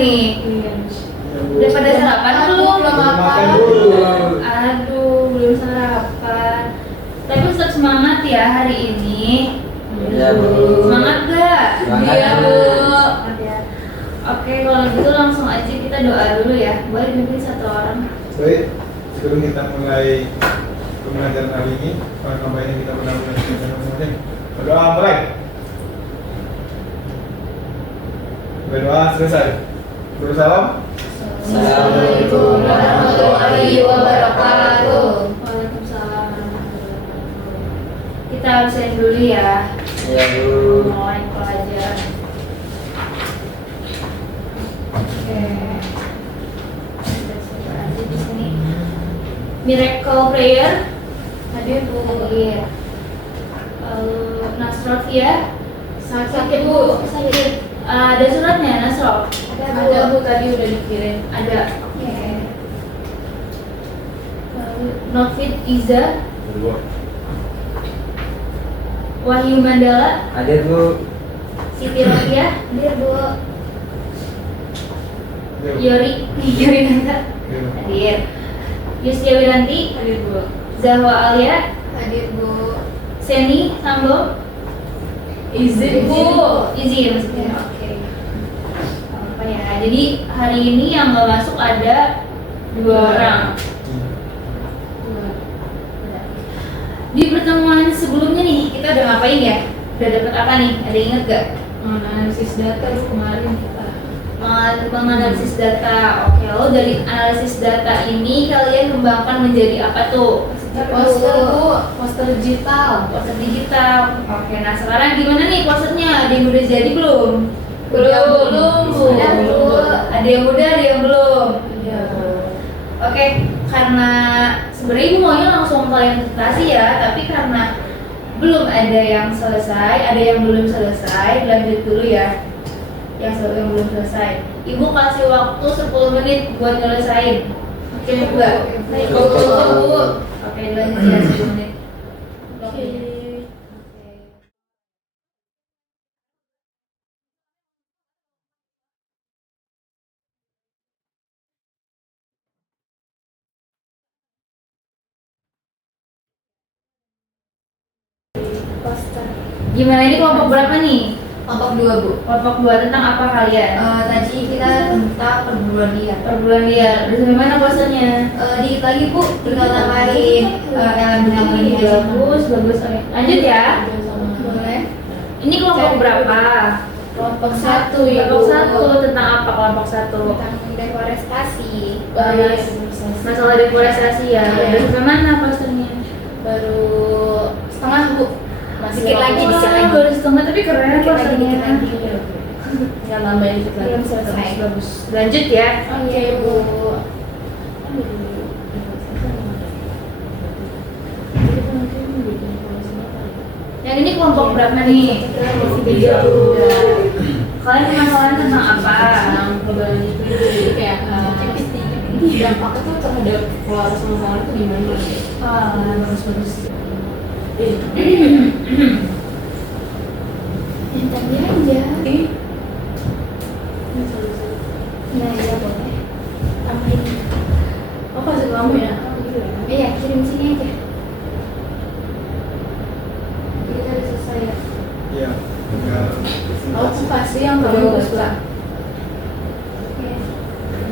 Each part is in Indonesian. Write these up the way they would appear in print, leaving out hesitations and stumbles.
nih? Udah pada sarapan belum? Belum makan dulu. Aduh, belum sarapan. Tapi tetap semangat ya hari ini. Iya, Bu. Semangat gak? Semangat, Iya, Bu. Semangat ya. Oke, kalau gitu langsung aja kita doa dulu ya. Boleh dipimpin satu orang. Baik, sebelum kita mulai pembelajaran hari ini, kampanye kita benar-benar berdoa mulai. Berdoa selesai. Bersalam. Assalamualaikum warahmatullahi wabarakatuh. Waalaikumsalam warahmatullahi wabarakatuh. Kita absen dulu ya. Iya, Bu. Mulai pelajaran. Oke. Kita coba aja di sini. Miracle prayer. Hadir Bu. Hadir. Nasrofia. Sakit Bu. Sakit. Ada suratnya Nasrof? Ada Bu, tadi udah dikirim. Ada. Oke. Novit Iza. Wahyu Mandala. Hadir, Bu. Siti Rofiah. Hadir Bu. Yori Nanda. Hadir. Yusya Wiranti. Hadir Bu. Zahwa Alia. Hadir Bu. Seni Sambo. Izin Bu. Izin maksudnya. Oke. Apa ya? Jadi hari ini yang nggak masuk ada 2 orang. Di pertemuan sebelumnya nih kita udah ngapain ya? Udah dapet apa nih? Ada inget gak? Analisis data Bu, kemarin kita. Menganalisis data. Oke, lalu dari analisis data ini kalian kembangkan menjadi apa tuh? Poster Bu, poster digital. Poster digital. Oke, nah sekarang gimana nih posternya? Ada yang udah jadi belum? Belum, Bu. Ada belum? Ada yang udah, ada yang belum? Iya Bu. Oke, karena sebenarnya ibu maunya langsung kalian presentasi ya, tapi karena belum ada yang selesai, ada yang belum selesai, lanjut dulu ya. Yang belum selesai. Ibu kasih waktu 10 menit buat nyelesain. Cukup nggak? Cukup Bu. Oke, lanjut ya 10 menit. Oke. Poster. Gimana ini kelompok berapa nih? Kelompok 2 Bu. Kelompok 2 tentang apa kalian? Tadi kita tentang perburuan liar. Perbulan liar. Udah sampai mana posternya? Dikit lagi Bu, tinggal tambahin elemen-elemen Bagus, bagus. Oke. Lanjut ya. Boleh. Ini kelompok berapa? Kelompok 1 ya Bu. Kelompok 1 tentang apa kelompok 1? Tentang deforestasi. Masalah deforestasi ya. Iya. Udah sampai mana posternya? Baru setengah Bu. Masih Dikit lagi, dikit lagi. baru setengah tapi keren Dikit lagi, posternya. dikit lagi. Tinggal nambahin dikit lagi. Belum selesai. Bagus. Lanjut ya. Oke Bu. Yang ini kelompok berapa nih? Tiga Bu. Kalian masalahnya tentang apa? Perubahan itu jadi kayak dampaknya tuh terhadap polarisasi lingkungan itu gimana? Bagus. Yang tadi aja. Nah ya boleh. Tambahin. Oh, kasih kamu ya? Iya, kirim sini aja. Kita udah selesai ya. Iya. Tinggal Aku kasih yang kamu suka.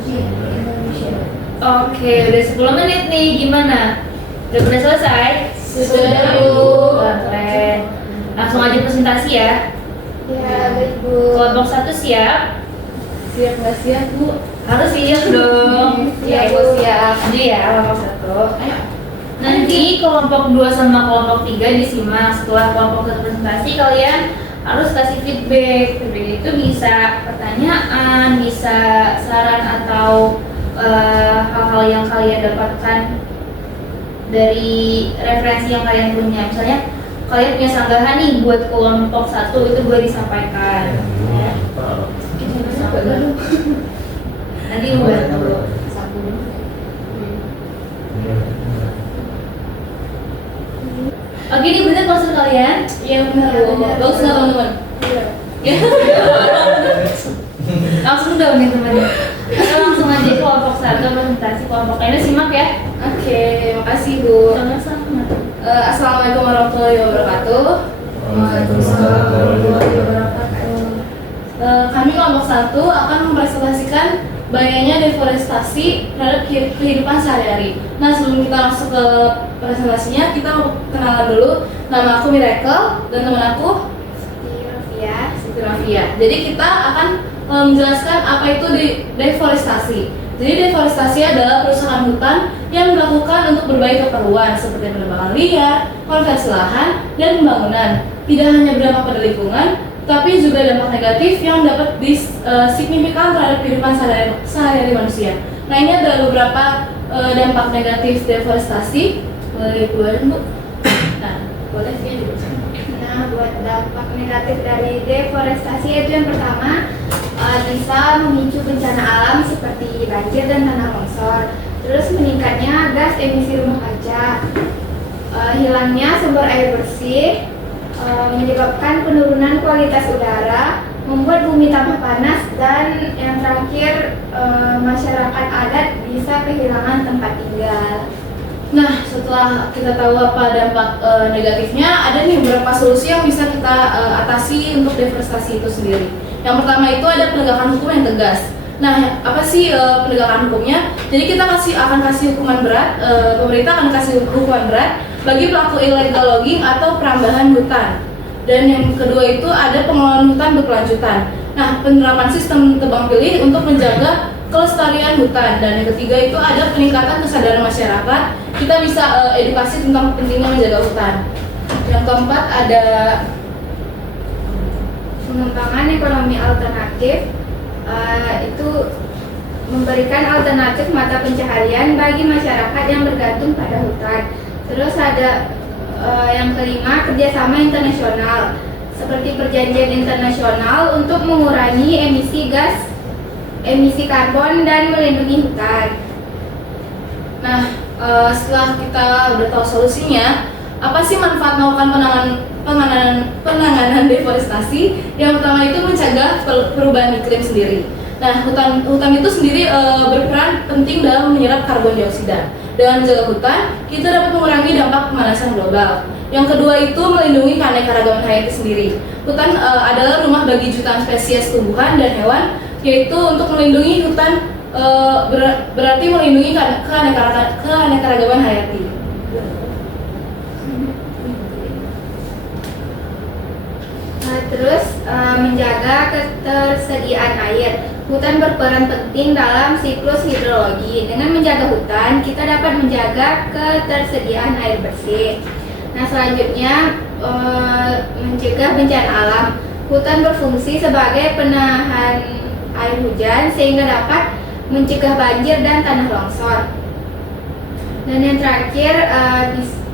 Iya, Indonesia. Oke, udah 10 menit nih, gimana? Udah pada selesai? Sudah, Bu. Keren. Langsung aja presentasi ya. Ya, baik Bu. Kelompok 1 siap? Siap nggak siap Bu? Harus siap dong. Siap Bu, siap. Jadi ya, kelompok 1. Nanti kelompok 2 sama kelompok 3 disimak. Setelah kelompok 1 presentasi, kalian harus kasih feedback. Feedback itu bisa pertanyaan, bisa saran atau hal-hal yang kalian dapatkan dari referensi yang kalian punya. Misalnya kalian punya sanggahan nih buat kelompok 1 itu boleh disampaikan. Ya. Kita bisa dulu. Nanti membantu. Satu. Oke, ini bener poster kalian? Iya benar Bu. Bagus nggak teman-teman? Iya. Langsung dong nih teman-teman. Kita langsung aja kelompok 1 presentasi kelompok ini simak ya. Oke, makasih Bu. Sama-sama. Assalamualaikum warahmatullahi wabarakatuh. Waalaikumsalam warahmatullahi wabarakatuh. Kami kelompok 1 akan mempresentasikan bahayanya deforestasi terhadap kehidupan sehari-hari. Nah, sebelum kita masuk ke presentasinya, kita kenalan dulu. Nama aku Miracle dan teman aku Siti Rafia. Jadi kita akan menjelaskan apa itu deforestasi. Jadi deforestasi adalah perusahaan hutan yang dilakukan untuk berbagai keperluan seperti penebangan liar, konversi lahan, dan pembangunan. Tidak hanya berdampak pada lingkungan, tapi juga dampak negatif yang dapat signifikan terhadap kehidupan sehari-hari manusia. Nah, ini adalah beberapa dampak negatif deforestasi. Boleh keluarin Bu? Nah, boleh sih dibaca. Nah, buat dampak negatif dari deforestasi itu yang pertama bisa memicu bencana alam seperti banjir dan tanah longsor. Terus meningkatnya gas emisi rumah kaca, hilangnya sumber air bersih, menyebabkan penurunan kualitas udara, membuat bumi tambah panas, dan yang terakhir masyarakat adat bisa kehilangan tempat tinggal. Nah, setelah kita tahu apa dampak negatifnya, ada nih beberapa solusi yang bisa kita atasi untuk deforestasi itu sendiri. Yang pertama itu ada penegakan hukum yang tegas. Nah, apa sih penegakan hukumnya? Jadi kita akan kasih hukuman berat, pemerintah akan kasih hukuman berat bagi pelaku illegal logging atau perambahan hutan. Dan yang kedua itu ada pengelolaan hutan berkelanjutan. Nah, penerapan sistem tebang pilih untuk menjaga kelestarian hutan. Dan yang ketiga itu ada peningkatan kesadaran masyarakat. Kita bisa edukasi tentang pentingnya menjaga hutan. Yang keempat ada Pengembangan ekonomi alternatif, itu memberikan alternatif mata pencaharian bagi masyarakat yang bergantung pada hutan. Terus ada yang kelima, kerjasama internasional seperti perjanjian internasional untuk mengurangi emisi karbon dan melindungi hutan. Nah, setelah kita udah tahu solusinya, apa sih manfaat melakukan penanganan deforestasi? Yang pertama itu mencegah perubahan iklim sendiri. Nah, hutan itu sendiri berperan penting dalam menyerap karbon dioksida. Dengan menjaga hutan, kita dapat mengurangi dampak pemanasan global. Yang kedua itu melindungi keanekaragaman hayati sendiri. Hutan adalah rumah bagi jutaan spesies tumbuhan dan hewan, yaitu untuk melindungi hutan berarti melindungi keanekaragaman hayati. Terus menjaga ketersediaan air. Hutan berperan penting dalam siklus hidrologi. Dengan menjaga hutan, kita dapat menjaga ketersediaan air bersih. Nah, selanjutnya mencegah bencana alam. Hutan berfungsi sebagai penahan air hujan sehingga dapat mencegah banjir dan tanah longsor. Dan yang terakhir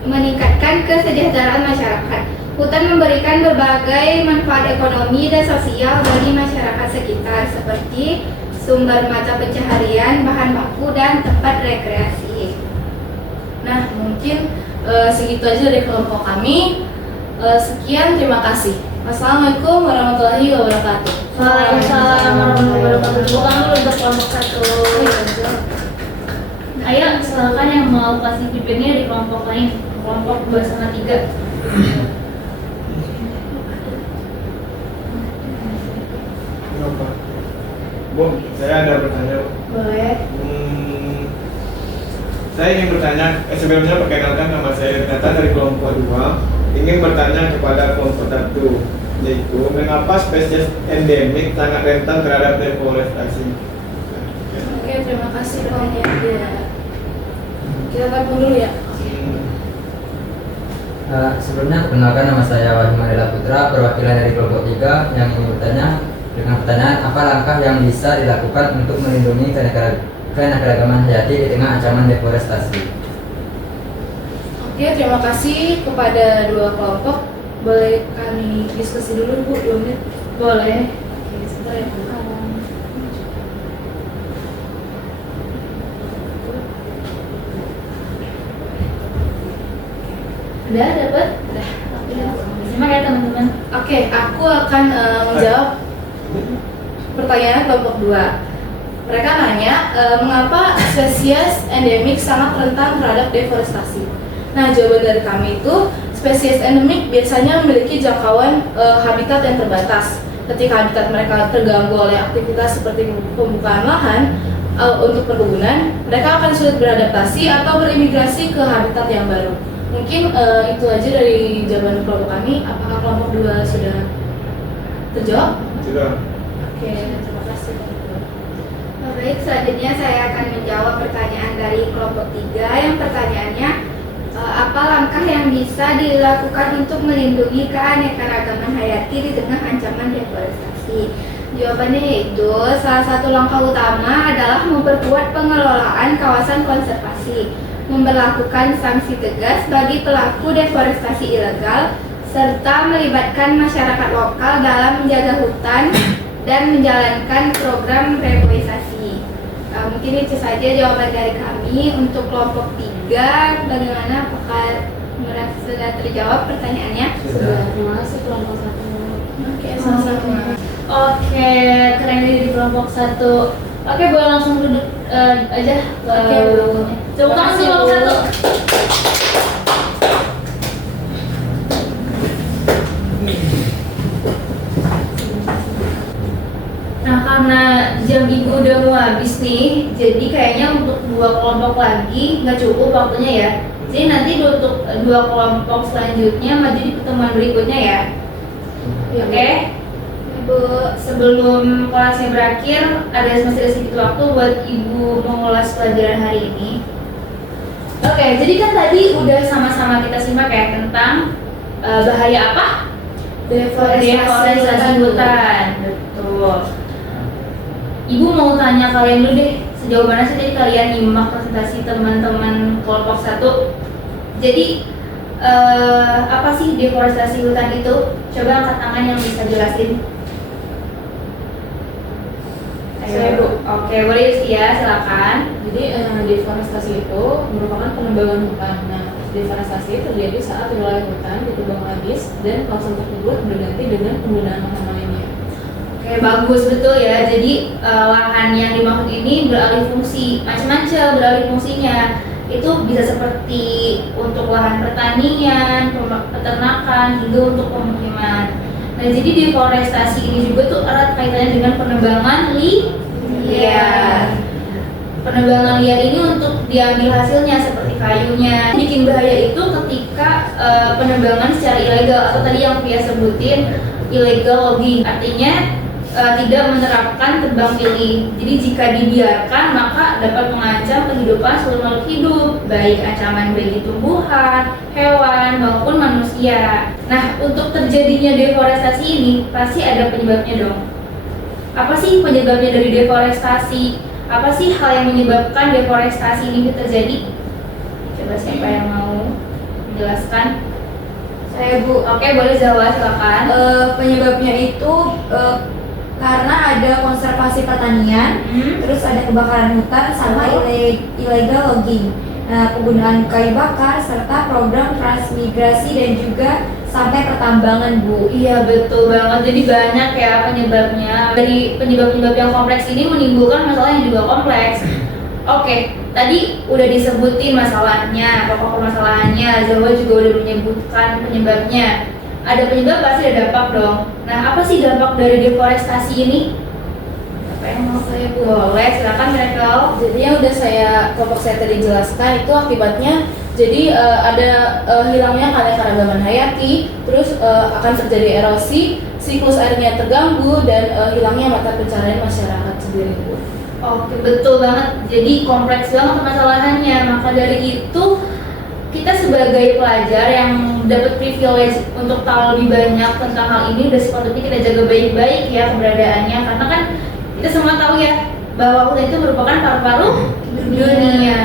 meningkatkan kesejahteraan masyarakat. Hutan memberikan berbagai manfaat ekonomi dan sosial bagi masyarakat sekitar seperti sumber mata pencaharian, bahan baku, dan tempat rekreasi. Nah, mungkin segitu aja dari kelompok kami. Sekian, terima kasih. Wassalamualaikum warahmatullahi wabarakatuh. Waalaikumsalam warahmatullahi wabarakatuh. Bukan dulu untuk kelompok 1. Ayo, silakan yang mau kasih pimpinnya di kelompok lain, kelompok 2 sama 3. Bu, saya ada bertanya. Boleh. Saya ingin bertanya, sebelumnya perkenalkan nama saya Nathan dari kelompok 2. Ingin bertanya kepada kelompok 1, yaitu mengapa spesies endemik sangat rentan terhadap deforestasi? Oke, terima kasih kelompok 2. Kita tampung dulu ya. Sebelumnya perkenalkan nama saya Wahyu Marila Putra, perwakilan dari kelompok 3 yang ingin bertanya dengan pertanyaan apa langkah yang bisa dilakukan untuk melindungi keanekaragaman hayati di tengah ancaman deforestasi. Oke, terima kasih kepada dua kelompok. Boleh kami diskusi dulu Bu, 2 menit? Boleh. Oke, sebentar ya Bu. Udah dapat? Udah. Simak ya teman-teman. Oke, aku akan menjawab pertanyaan kelompok 2. Mereka nanya, mengapa spesies endemik sangat rentan terhadap deforestasi? Nah, jawaban dari kami itu, spesies endemik biasanya memiliki jangkauan habitat yang terbatas. Ketika habitat mereka terganggu oleh aktivitas seperti pembukaan lahan untuk perkebunan, mereka akan sulit beradaptasi atau berimigrasi ke habitat yang baru. Mungkin itu aja dari jawaban kelompok kami. Apakah kelompok 2 sudah terjawab? Sudah. Oke, terima kasih. Baik, selanjutnya saya akan menjawab pertanyaan dari kelompok 3 yang pertanyaannya, apa langkah yang bisa dilakukan untuk melindungi keanekaragaman hayati di tengah ancaman deforestasi? Jawabannya yaitu, salah satu langkah utama adalah memperkuat pengelolaan kawasan konservasi, memberlakukan sanksi tegas bagi pelaku deforestasi ilegal, serta melibatkan masyarakat lokal dalam menjaga hutan dan menjalankan program reboisasi. Mungkin itu saja jawaban dari kami. Untuk kelompok 3, bagaimana? Apakah merasa sudah terjawab pertanyaannya? Sudah, terima kasih kelompok 1. Oke, Sama-sama. Oke, keren di kelompok 1. Oke, boleh langsung duduk aja. Oke, Bu. Tepuk tangan untuk kelompok 1. Nah, karena jam ibu udah mau habis nih, jadi kayaknya untuk 2 kelompok lagi nggak cukup waktunya ya. Jadi nanti untuk 2 kelompok selanjutnya maju di pertemuan berikutnya ya. Oke? Ibu. Sebelum kelasnya berakhir, masih ada sedikit waktu buat ibu mengulas pelajaran hari ini. Oke, jadi kan tadi udah sama-sama kita simak ya tentang bahaya apa? Deforestasi hutan. Betul. Ibu mau tanya kalian dulu deh, sejauh mana sih tadi kalian nyimak presentasi teman-teman kelompok 1? Jadi apa sih deforestasi hutan itu? Coba angkat tangan yang bisa jelasin. Saya, Bu. Oke, boleh Yustia, silakan. Jadi deforestasi itu merupakan penebangan hutan. Nah, deforestasi terjadi saat wilayah hutan ditebang habis dan kawasan tersebut berganti dengan penggunaan lahan lainnya. Oke, bagus, betul ya. Jadi lahan yang dimaksud ini beralih fungsi, macam-macam beralih fungsinya. Itu bisa seperti untuk lahan pertanian, peternakan, hingga untuk pemukiman. Nah, jadi deforestasi ini juga tuh erat kaitannya dengan penebangan liar. Penebangan liar ini untuk diambil hasilnya seperti kayunya. Bikin bahaya itu ketika penebangan secara ilegal atau tadi yang Pia sebutin illegal logging, artinya tidak menerapkan tebang pilih. Jadi jika dibiarkan maka dapat mengancam kehidupan seluruh makhluk hidup, baik ancaman bagi tumbuhan, hewan maupun manusia. Nah, untuk terjadinya deforestasi ini pasti ada penyebabnya dong. Apa sih penyebabnya dari deforestasi? Apa sih hal yang menyebabkan deforestasi ini terjadi? Coba siapa yang mau menjelaskan? Saya, Bu. Oke, boleh Zawa, silakan. Penyebabnya itu karena ada konservasi pertanian, terus ada kebakaran hutan sama illegal logging. Nah, penggunaan kayu bakar serta program transmigrasi dan juga sampai pertambangan, Bu. Iya, betul banget. Jadi banyak ya penyebabnya. Dari penyebab-penyebab yang kompleks ini menimbulkan masalah yang juga kompleks. Oke, tadi udah disebutin masalahnya, pokok permasalahannya. Zawa juga udah menyebutkan penyebabnya. Ada penyebab pasti ada dampak dong. Nah, apa sih dampak dari deforestasi ini? Apa yang mau saya boleh? Silakan Miracle. Jadi yang udah kelompok saya tadi jelaskan itu akibatnya jadi ada hilangnya keanekaragaman hayati, terus akan terjadi erosi, siklus airnya terganggu dan hilangnya mata pencaharian masyarakat sendiri, Bu. Oke, betul banget. Jadi kompleks banget permasalahannya. Maka dari itu kita sebagai pelajar yang dapat privilege untuk tahu lebih banyak tentang hal ini udah sepatutnya kita jaga baik-baik ya keberadaannya, karena kan kita semua tahu ya bahwa hutan itu merupakan paru-paru dunia.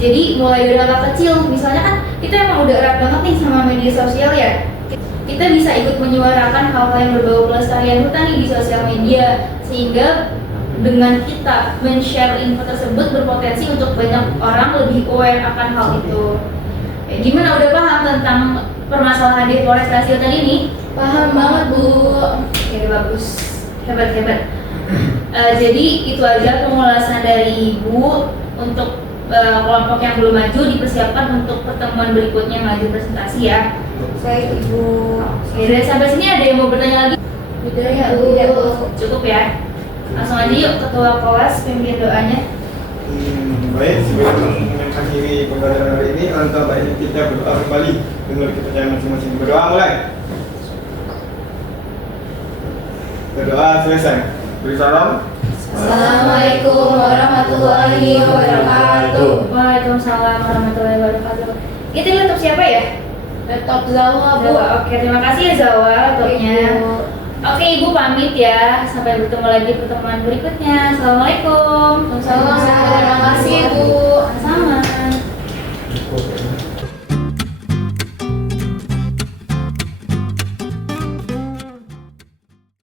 Jadi mulai dari hal kecil, misalnya kan kita emang udah erat banget nih sama media sosial ya. Kita bisa ikut menyuarakan hal-hal yang berbau pelestarian hutan nih di sosial media, sehingga dengan kita men-share info tersebut berpotensi untuk banyak orang lebih aware akan hal itu. Gimana, udah paham tentang permasalahan deforestasi hutan ini? Paham banget, Bu. Oke, bagus. Hebat-hebat. Jadi itu aja pemulasan dari Ibu untuk kelompok yang belum maju dipersiapkan untuk pertemuan berikutnya maju presentasi ya. Baik Ibu. Oke, dari sampai sini ada yang mau bertanya lagi? Tidak ya Bu. Tidak Bu. Cukup ya. Langsung aja yuk ketua kelas pimpin doanya. Baik, sebelum mengakhiri pembelajaran hari ini, alangkah baiknya kita berdoa kembali menurut kepercayaan masing-masing. Berdoa mulai. Berdoa selesai. Beri salam. Assalamualaikum warahmatullahi wabarakatuh. Waalaikumsalam warahmatullahi wabarakatuh. Itu laptop siapa ya? Laptop Zawa Bu. Zawa. Oke, terima kasih ya Zawa laptopnya. Ibu. Oke, Ibu pamit ya. Sampai bertemu lagi pertemuan berikutnya. Assalamualaikum. Terima kasih Bu.